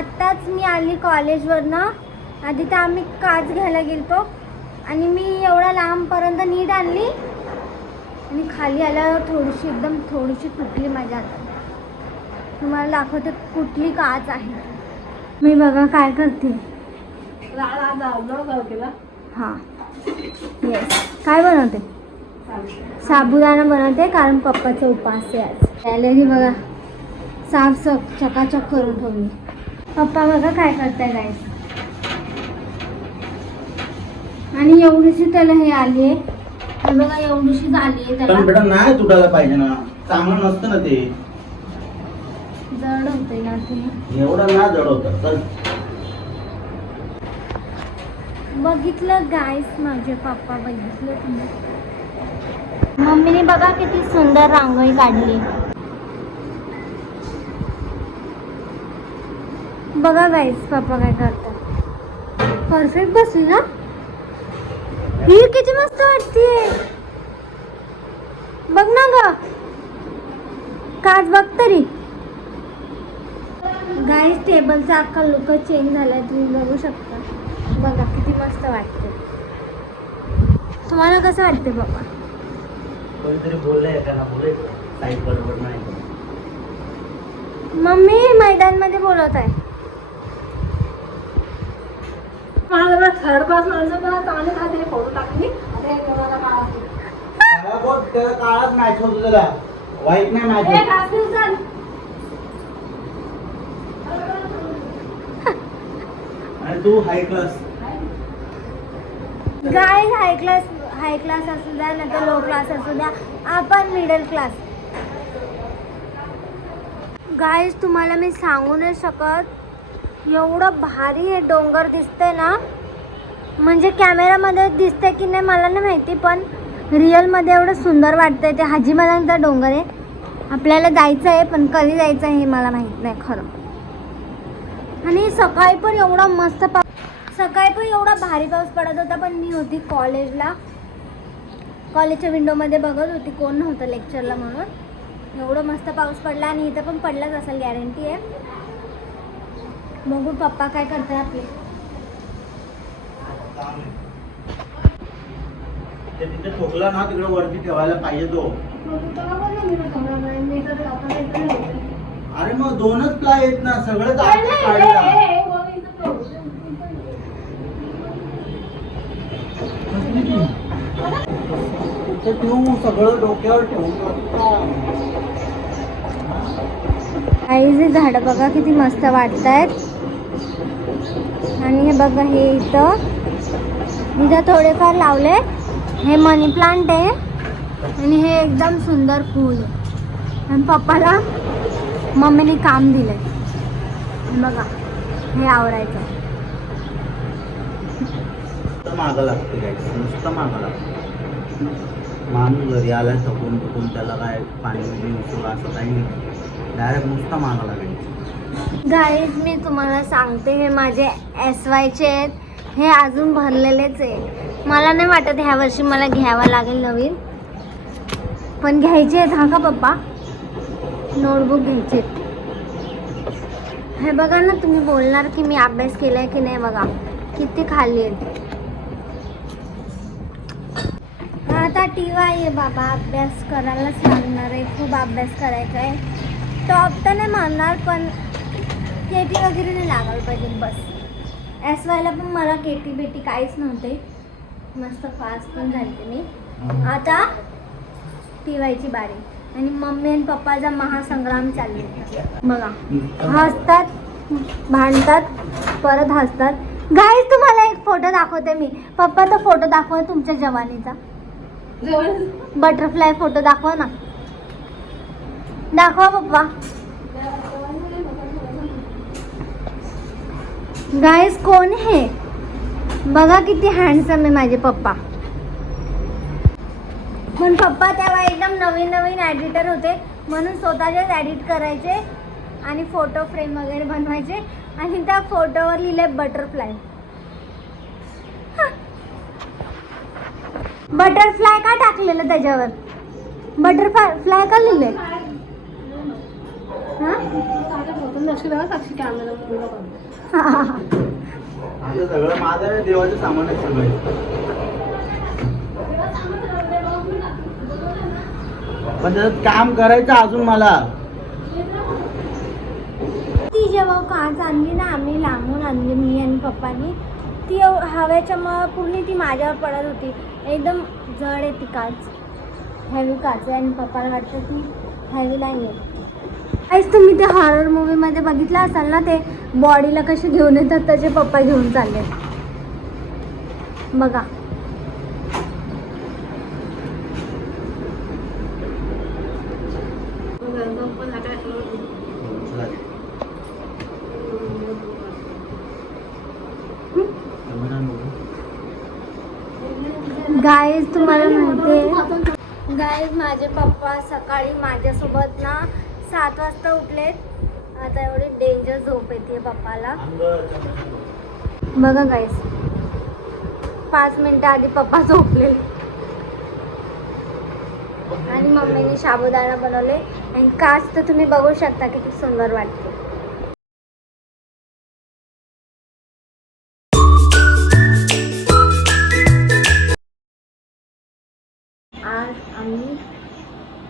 आत्ताच मी आली कॉलेजवरनं. आधी तर आम्ही काच घ्यायला गेलतो आणि मी एवढा लांबपर्यंत नीट आणली आणि खाली आल्यावर एकदम थोडीशी तुटली माझ्या हातात. तुम्हाला दाखवते कुठली काच आहे. मी बघा काय करते. हां येस, काय बनवते? साबुदाणा बनवते कारण पप्पाचा उपवास आहे आज. गॅलरी बघा साफ चकाचक करून ठेवली. पप्पा बघा काय करताय गाईस. आणि एवढीशी त्याला हे आली आहे. हे बघा एवढीशी झाली आहे त्याला. पण बेटा नाही तुटायला पाहिजे ना, चांगलं नसतं ना ते. जड होते ना ते. एवढं ना जड होतं. चल बघितलं गाईस माझे पप्पा, बघितलं तुम्ही. मम्मीने बघा किती सुंदर रांगोळी काढली. बघा गाईस पप्पा काय करतात. परफेक्ट बसली ना. ही किती मस्त वाटतेय. बघ ना ग, काच बघ तरी. गाईस टेबलचा अख्खा लुक चेंज झालाय, तुम्ही बघू शकता. बघा किती मस्त वाटते. तुम्हाला कसं वाटते पप्पा? कोणीतरी बोललंय का बोले साईड बरोबर नाही. मम्मी मैदान मध्ये बोलत आहे. थर्ड क्लास माणसं चांगले खाते फोटो टाकली. त्याला काळाच मॅच होतो, त्याला वाईट नाही मॅच होत. आणि तू हाय क्लास. गाईस हाय क्लास असू द्या नाही तर लो क्लास असू द्या, आपण मिडल क्लास. गाईस तुम्हाला मी सांगू नाही शकत, एवढं भारी हे डोंगर दिसतंय ना. म्हणजे कॅमेरामध्ये दिसतंय की नाही मला नाही माहिती, पण रिअलमध्ये एवढं सुंदर वाटतंय. ते हाजीमरांचा डोंगर आहे. आपल्याला जायचं आहे पण कधी जायचं आहे हे मला माहीत नाही खरं. आणि सकाळी पण एवढा मस्त सकाळी पण एवढा भारी पाऊस पडत होता. पण मी होती कॉलेजला, कॉलेजच्या विंडोमध्ये बघत होती, कोण नव्हतं लेक्चरला म्हणून. एवढं मस्त पाऊस पडला आणि इथं पण पडलाच असेल, गॅरंटी आहे. बघू पप्पा काय करतात आपले. तिथे ठोकला ना तिकडे वरती ठेवायला पाहिजे तो. अरे मग दोनच प्लाय आहेत ना, सगळं ठेवू, सगळं डोक्यावर ठेवू. हे झाडं बघा किती मस्त वाटतायत. आणि हे बघा हे इथं थोडेफार लावले. हे मनी प्लांट आहे आणि हे एकदम सुंदर फूल आहे. आणि पप्पाला मम्मीने काम दिलंय बघा हे आवरायचं. मागं लागते काय, नुसतं मागं लागतं. माणूस घरी आला थकून थकून, त्याला काय पाणी उचल असं काही नाही, डायरेक्ट नुसतं मागं लागायचं. गाईज मी तुम्हाला सांगते, हे माझे SYचे आहेत. हे अजून भरलेलेच आहे. मला नाही वाटत ह्या वर्षी मला घ्यावं लागेल नवीन, पण घ्यायचे आहेत. हा का पप्पा, नोटबुक घ्यायचे. हे बघा ना, तुम्ही बोलणार की मी अभ्यास केलाय की नाही. बघा किती खाली आहेत. आता टीवा आहे बाबा, अभ्यास करायलाच लागणार आहे. खूप अभ्यास करायचा आहे. टॉप तर नाही मारणार पण केटी वगैरे नाही लागायला पाहिजे बस. SYला पण मला केटी बेटी काहीच नव्हते. मस्त फास्ट पण झाली मी. आता टीवायची बारी आणि मम्मी आणि पप्पाचा महासंग्राम चालले. बघा हसतात, भांडतात, परत हसतात. गाईज तुम्हाला एक फोटो दाखवते मी. पप्पाचा फोटो दाखवा तुमच्या जवानीचा. बटरफ्लाय फोटो दाखवा ना, दाखवा पप्पा. गाईज कोण हे बघा किती हँडसम आहे माझे पप्पा. पण पप्पा तेव्हा एकदम नवीन एडिटर होते म्हणून स्वतःचेच एडिट करायचे आणि फोटो फ्रेम वगैरे बनवायचे आणि त्या फोटोवर लिहिले बटरफ्लाय. बटरफ्लाय का टाकलेलं त्याच्यावर? बटरफ्लाय का लिहिले? लक्ष द्या साक्षी कॅमेरा आता सगळं माझं आहे, देवाचं सामान आहे सगळं. पण त्याच्यात काम करायचं अजून मला. ती जेव्हा काच आणली ना आम्ही लांबून आणली मी आणि पप्पानी, ती हवेच्यामुळं पूर्ण ती माझ्यावर पडत होती. एकदम जड आहे ती काच, हेवी काच आहे आणि पप्पाला वाटतं ती हेवी नाही आहे. काहीच तुम्ही ते हॉरर मूवीमध्ये बघितलं असाल ना, ते बॉडीला कसे घेऊन येतात त्याचे पप्पा घेऊन चालले बघा. गाईज तुम्हाला माहिती आहे गाईज, माझे पप्पा सकाळी माझ्यासोबत ना 7 वाजता उठलेत. आता एवढी डेंजर झोप येते पप्पाला बघा गाईज. 5 मिनिटं आधी पप्पा झोपले आणि मम्मीने साबुदाणा बनवले आणि काच तर तुम्ही बघू शकता किती सुंदर वाटते.